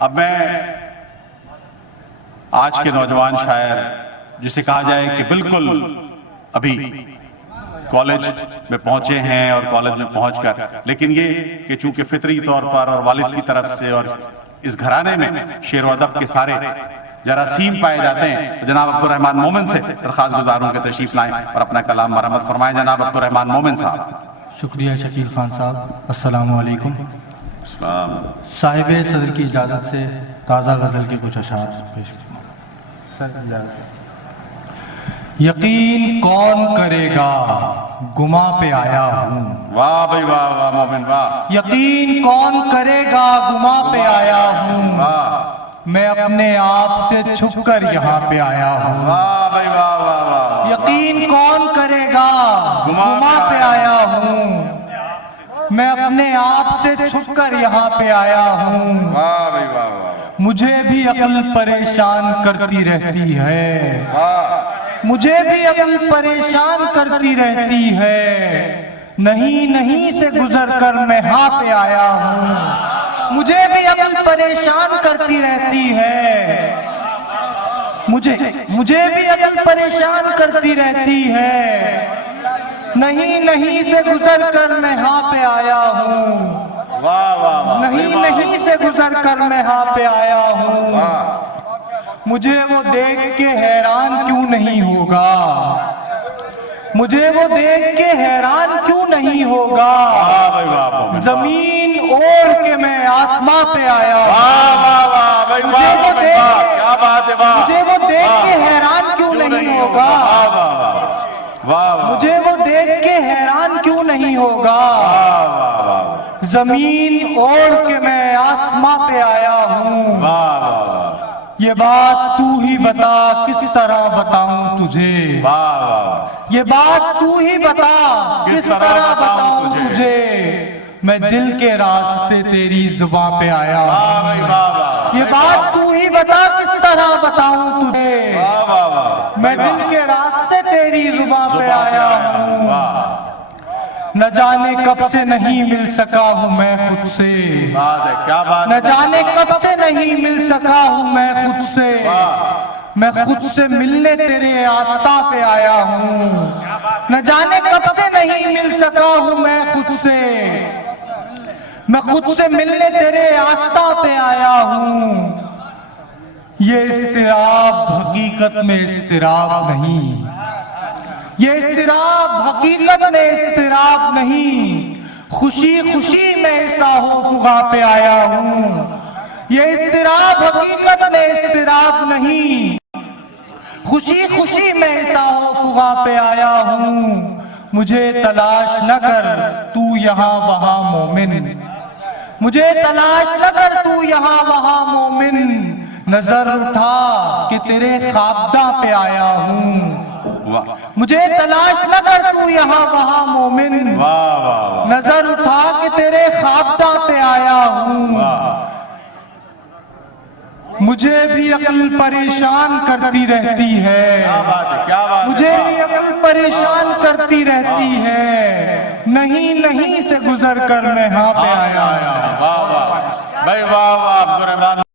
اب میں آج کے نوجوان شاعر جسے کہا جائے کہ بالکل ابھی کالج میں پہنچے ہیں اور کالج میں پہنچ کر، لیکن یہ کہ چونکہ فطری طور پر اور والد کی طرف سے اور اس گھرانے میں شعر و ادب کے سارے جراثیم پائے جاتے ہیں، جناب عبد الرحمن مومن سے درخواست گزار ہوں کہ تشریف لائیں اور اپنا کلام مرمت فرمائیں۔ جناب عبد الرحمن مومن صاحب۔ شکریہ شکیل خان صاحب، السلام علیکم۔ السلام۔ صاحب صدر کی اجازت سے تازہ غزل کے کچھ اشعار پیش کروں۔ یقین کون کرے گا گما پہ آیا ہوں، واہ بھائی واہ واہ مومن واہ، یقین کون کرے گا گما پہ آیا ہوں، واہ میں اپنے آپ سے چھپ کر یہاں پہ آیا ہوں، واہ بھائی واہ واہ واہ، یقین کون کرے گا گما پہ آیا ہوں، میں اپنے آپ سے چھپ کر یہاں پہ آیا ہوں، واہ بھائی واہ واہ، مجھے بھی عقل پریشان کرتی رہتی ہے، واہ مجھے بھی عقل پریشان کرتی رہتی ہے، نہیں سے گزر کر میں ہاں پہ آیا ہوں، مجھے بھی عقل پریشان کرتی رہتی ہے، مجھے بھی عقل پریشان کرتی رہتی ہے، نہیں سے گزر کر میں ہاں پہ آیا ہوں، واہ واہ واہ، نہیں سے گزر کر میں ہاں پہ آیا ہوں، مجھے وہ دیکھ کے حیران کیوں نہیں ہوگا، مجھے وہ دیکھ کے حیران کیوں نہیں ہوگا، واہ بھائی واہ مومن، زمین اوڑھ کے میں آسماں پہ آیا ہوں، واہ واہ واہ بھائی واہ مومن واہ، کیا بات ہے واہ، مجھے وہ دیکھ کے حیران کیوں نہیں ہوگا، واہ واہ واہ، مجھے وہ دیکھ کے حیران کیوں نہیں ہوگا، زمین اوڑھ کے میں آسماں پہ آیا ہوں، واہ واہ، یہ بات تو ہی بتا کس طرح بتاؤں تجھے، واہ واہ، یہ بات تو ہی بتا کس طرح بتاؤں تجھے، میں دل کے راستے تیری زبان پہ آیا واہ ہوں، بھائی واہ واہ، یہ بات تو ہی بتا کس طرح بتاؤں تجھے، واہ واہ واہ، میں دل کے راستے تیری زبان پہ آیا ہوں، واہ، نہ جانے کب سے نہیں مل سکا ہوں میں خود سے، بات ہے کیا بات نہ ہے، جانے کب سے نہیں مل سکا ہوں میں خود سے، میں خود سے ملنے تیرے آستاں پہ آیا ہوں، نہ جانے کب سے نہیں مل سکا ہوں میں خود سے، میں خود سے ملنے تیرے آستاں پہ آیا ہوں، یہ اضطراب حقیقت میں اضطراب نہیں، یہ اضطراب حقیقت میں اضطراب نہیں، خوشی میں ایسا فغاں پہ آیا ہوں، یہ اضطراب حقیقت میں اضطراب نہیں، خوشی میں ایسا فغاں پہ آیا ہوں، مجھے تلاش نہ کر تو یہاں وہاں مومن، مجھے تلاش نہ کر تو یہاں وہاں مومن، نظر اٹھا کہ تیرے خوابداں پہ آیا ہوں، مجھے تلاش نہ کر تو یہاں وہاں مومن، واہ واہ، نظر اٹھا کہ تیرے خوابداں پہ آیا ہوں، مجھے بھی عقل پریشان کرتی رہتی ہے، مجھے بھی عقل پریشان کرتی رہتی ہے، نہیں سے گزر کر میں ہاں پہ آیا ہوں، واہ واہ بھائی واہ واہ عبد الرحمن